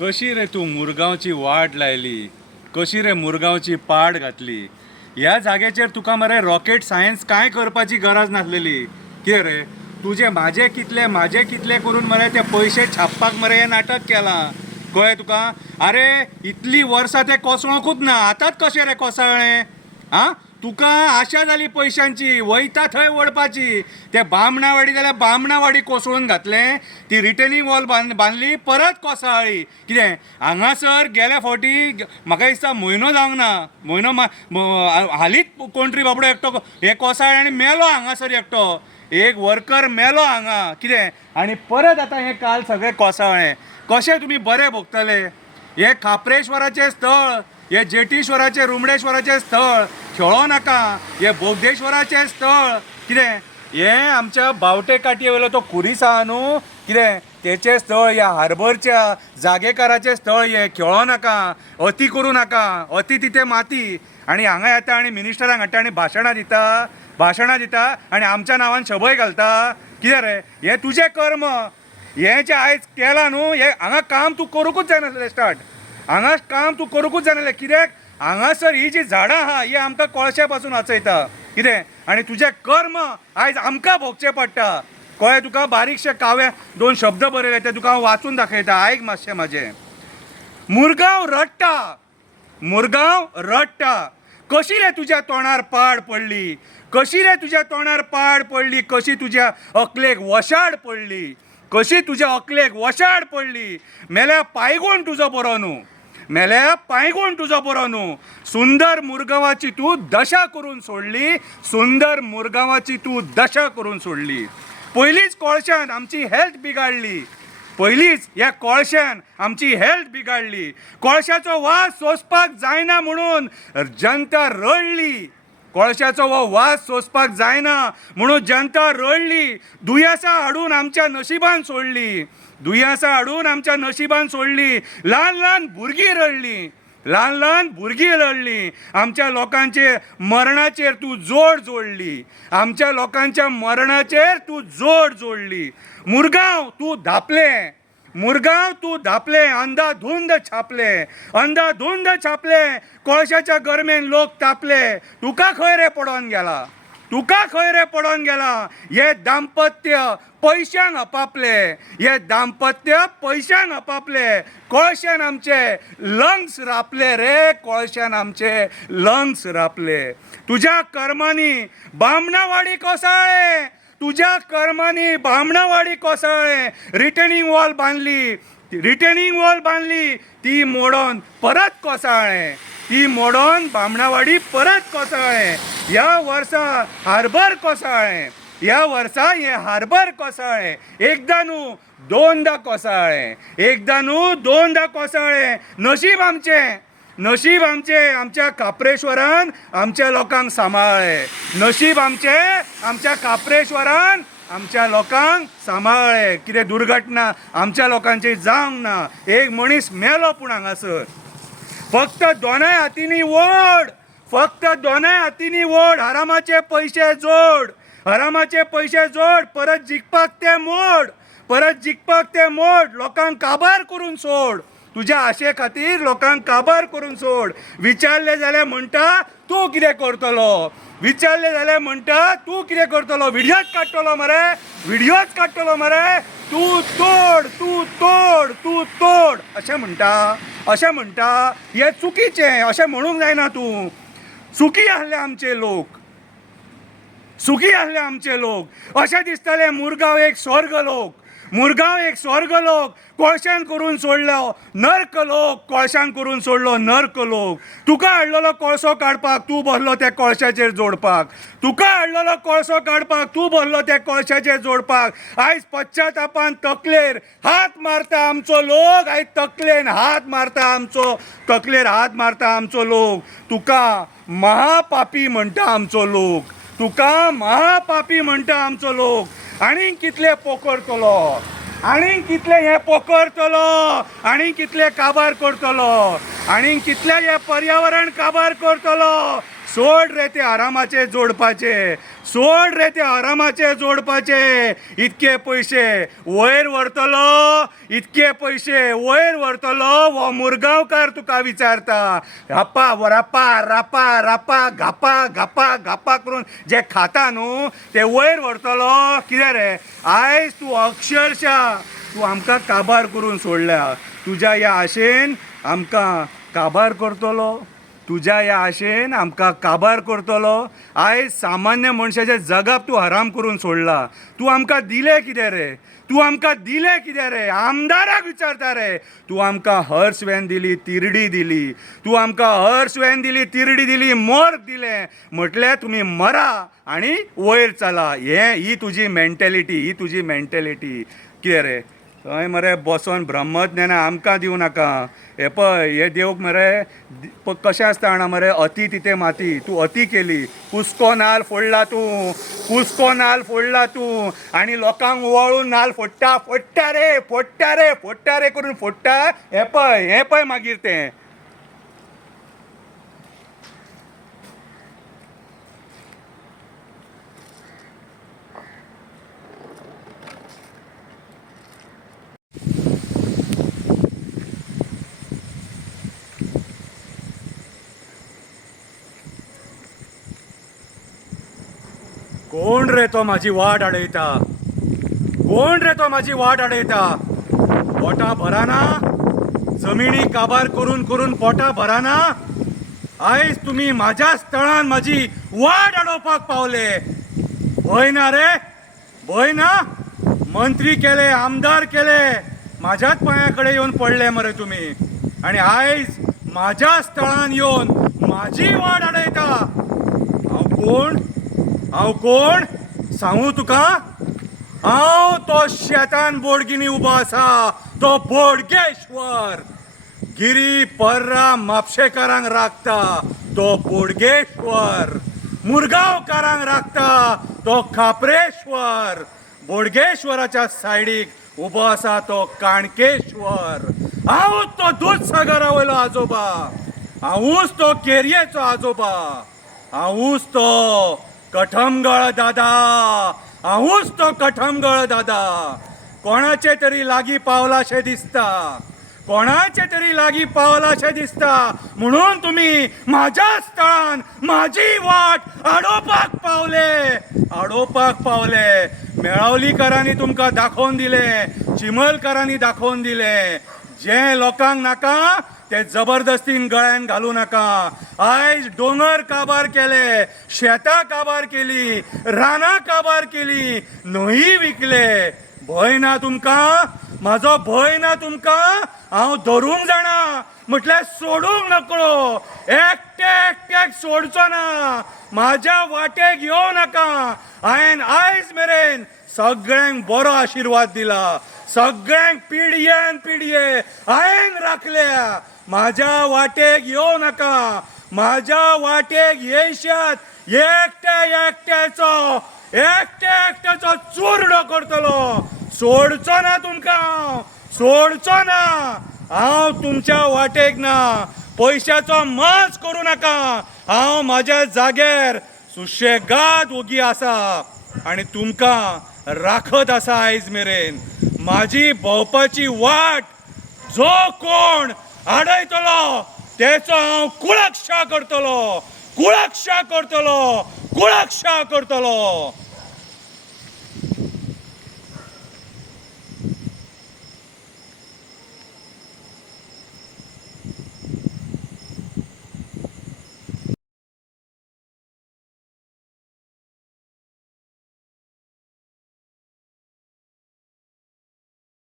कशी रे तू मुरगांवची वाट लायली, कशी रे मुरगांवची पाड घातली. ह्या जाग्याचेर तुका मरे रॉकेट सायन्स कांय करपाची गरज नासलेली. कितें रे तुजे माझे कितले करून मरे ते पयशे छापपाक मरे हें नाटक केलां. कळ्ळें तुका? अरे इतली वर्सां ते कोसळोंकूच ना, आतांच कशें रे कोसळ्ळें? आं तुका आशा जाली पयशांची, वयता थंय ओडपाची. ते बामणावाडी जाल्यार बामणावाडी कोसळून घातलें, ती रिटेनिंग वॉल बांदली, परत कोसळ्ळी. कितें हांगासर गेल्या फावटी म्हाका दिसता म्हयनो जावंक ना, हालींच कोण बाबडो एकटो हे कोसळ्ळें आनी मेलो हांगासर एकटो. एक वर्कर मेलो हांगा. कितें आनी परत आतां हें काल सगळें कोसळ्ळें. कशें तुमी बरें भोगतले? हे खापरेश्वराचें स्थळ, हे जेटीश्वराचें रुमडेश्वराचें स्थळ खेळो नाका. हे बोगदेश्वराचें स्थळ कितें हे आमच्या बावटे काटये वयलो तो खुरीस आहा न्हू, कितें तेचें स्थळ, ह्या हार्बरच्या जागेकाराचें स्थळ हे खेळो नाका, अती करूं नाका. अती तिथे माती. आनी हांगा येता आनी मिनिस्टरांक हाडटा आनी भाशणां दिता आनी आमच्या नांवान शबय घालता. कितें रे हे तुजें कर्म. हें जें आयज केलां न्हू, हें हांगा काम तूं करूंकूच जायनासलें स्टार्ट. हांगा काम तूं करूंकूच जायनासलें. कित्याक हांगासर ही जी झाडां आहा ही आमकां कळशे पासून वाचयता. कितें आनी तुजें कर्म आयज आमकां भोगचें पडटा. कळ्ळें तुका? बारीकशे काव्या 2 शब्द बरयले ते तुका हांव वाचून दाखयता, आयक मातशें म्हाजें. मुरगांव रडटा, कशी रे तुज्या तोंडार पाड पडली, कशी रे तुज्या तोंडार पाड पडली, कशी तुज्या अकलेक वशाड पडली, कशी तुज्या अकलेक वशाड पडली. मेल्या पायगूण तुजो बरो न्हू, सुंदर मुरगांवाची तूं दशा करून सोडली. पयलींच कोळशान आमची हेल्थ बिगाडली. कोळशाचो वास सोंसपाक जायना म्हणून जनता रडली. दुयेंसां हाडून आमच्या नशिबान सोडली. ल्हान ल्हान भुरगीं रडली. आमच्या लोकांचे मरणाचेर तूं जोड जोडली. मुरगांव तूं धापले, अंधाधुंद छापले. कोळशाच्या गरमेन लोक तापले. तुका खंय रे पडोन गेला? हे दाम्पत्य पैशांक अपापले. कोळशान आमचे लंग्स रापले. तुझ्या कर्मांनी बामणावाडी कोसळ्ळे. रिटेनिंग वॉल बांदली, ती मोडोन परत कोसळ्ळें. बामणावाडी परत कोसळ्ळें. ह्या वर्सा हार्बर कोसळ्ळें. एकदा न्हू दोनदा कोसळ्ळें. नशीब आमचें आमच्या काप्रेश्वरान आमच्या लोकांक सांबाळ्ळें. कितें दुर्घटना आमच्या लोकांची जावंक ना. एक मनीस मेलो पूण हांगासर. फक्त दोनाय हातींनी वोड. हरामाचे पयशे जोड. परत जिखपाक ते मोड. लोकांक काबार करून सोड. तुज्या आशे खातीर लोकांक काबार करून सोड. विचारले जाल्यार म्हणटा तूं कितें करतलो. व्हिडियोज काडटलो मरे. तूं तोड अशें म्हणटा. हें चुकीचें. अशें म्हणूंक जायना तूं. सुखी आसले आमचे लोक. अशें दिसतालें मुरगांव एक स्वर्ग लोक. कोळशान करून सोडलो नर्क लोक. तुका हाडलेलो कोळसो काडपाक तूं बसलो त्या कोळशाचेर जोडपाक. आयज पश्चातापान तकलेर हात मारता आमचो लोक. तुका महापापी म्हणटा आमचो लोक. आनी कितले पोकरतलो. आनी कितले काबार करतलो. आनी कितले हे पर्यावरण काबार करतलो. सोड रे ते आरामाचे जोडपाचे, सोड रे ते आरामाचे जोडपाचे. इतके पैसे वयर व्हरतलो, इतके पैसे वयर व्हरतलो हो मुरगांवकार तुका विचारता. रापा वरापा रापा रापा घापा घापा घापा करून जे खाता न्हू ते वयर व्हरतलो. कितें रे आयज तूं अक्षरशा तूं आमकां काबार करून सोडल्या. तुज्या ह्या आशेन आमकां काबार करतलो, तुज्या ह्या आशेन आमकां काबार करतलो. आयज सामान्य मनशाचे जगप तूं हराम करून सोडला. तूं आमकां दिलें कितें रे, तूं आमकां दिलें कितें रे. आमदाराक विचारता रे. तूं आमकां हर्स वॅन दिली, तिरडी दिली, तूं आमकां हर्स वॅन दिली, तिरडी दिली, मोर्ग दिलें म्हटल्यार तुमी मरा आनी वयर चला. ही तुजी मेंटेलिटी, ही तुजी मेंटेलिटी. कितें रे थंय मरे बसोन ब्रह्मज्ञान आमकां दिवं नाका. हे पळय हे देवक मरे कशें आसता जाणा मरे, अती तिथे माती. तूं अती केली, कुस्को नाल्ल फोडला तूं, कुस्को नाल्ल फोडला तूं आनी लोकांक वळून नाल्ल फोडटा. फोडटा रे फोडटा रे फोडटा रे करून फोडटा. हे पळय मागीर तें कोण रे तो माझी वाट अडयता, कोण रे तो माझी वाट अडयता. पोटा भराना, जमिनी काबार करून करून पोटा भराना. आयज तुम्ही माझ्याच तळान माझी वाट अडोवपाक पावले. भंय ना रे, भंय ना. मंत्री केले, आमदार केले, माझ्याच पांयाकडे येवन पडले मरे तुम्ही. आणि आयज माझ्याच तळान येवन माझी वाट अडयता. हांव कोण सांगू तुका. हांव तो शेतान बोडगिनी उबो आसा, तो बोडगेश्वर. गिरी पर्रा म्हापशेकारांक राखता तो बोडगेश्वर, मुरगांवकारांक राखता तो खापरेश्वर. बोडगेश्वराच्या सायडीक उबो आसा तो काणकेश्वर. हांवूच तो दूदसागरा वयलो आजोबा, हांवूच तो केरयेचो आजोबा, हांवूच तो कठमगळ दादा, हांवूच तो कठमगळ दादा. कोणाचे तरी लागीं पावलाशें दिसता, कोणाचे तरी लागीं पावलाशें दिसता म्हणून तुमी म्हाज्याच तळान म्हाजी वाट अडोवपाक पावले. मेळावलीकारांनी तुमकां दाखोवन दिलें, चिमलकारांनी दाखोवन दिलें. जें लोकांक नाका ते जबरदस्तीन गळ्यान घालू नका. आयज दोंगर काबार केले, शेतां काबार केली, रानां काबार केली, न्हंयी विकले. भंय ना तुमकां, म्हाजो भंय ना तुमकां. हांव धरूंक जाणा म्हटल्यार सोडूंक नकळो. एकट्याक सोडचो ना, म्हाज्या वाटेक येवं नाका. हांवें आयज मेरेन सगळ्यांक बरो आशिर्वाद दिला, सगळ्यांक पिडये हांवें राखल्या. म्हाज्या वाटेक येवं नाका, म्हाज्या वाटेक येयशात एकट्याचो चुरडो करतलो. सोडचो ना तुमकां, सोडचो ना. हांव तुमच्या वाटेक ना. पयशाचो माज करूं नाका. हांव म्हाज्या जाग्यार सुशेगाद ओगी आसा आनी तुमकां राखत आसा आयज मेरेन. म्हाजी भोंवपाची वाट जो कोण आडयतलो तेचो हांव कुळाक्षा करतलो.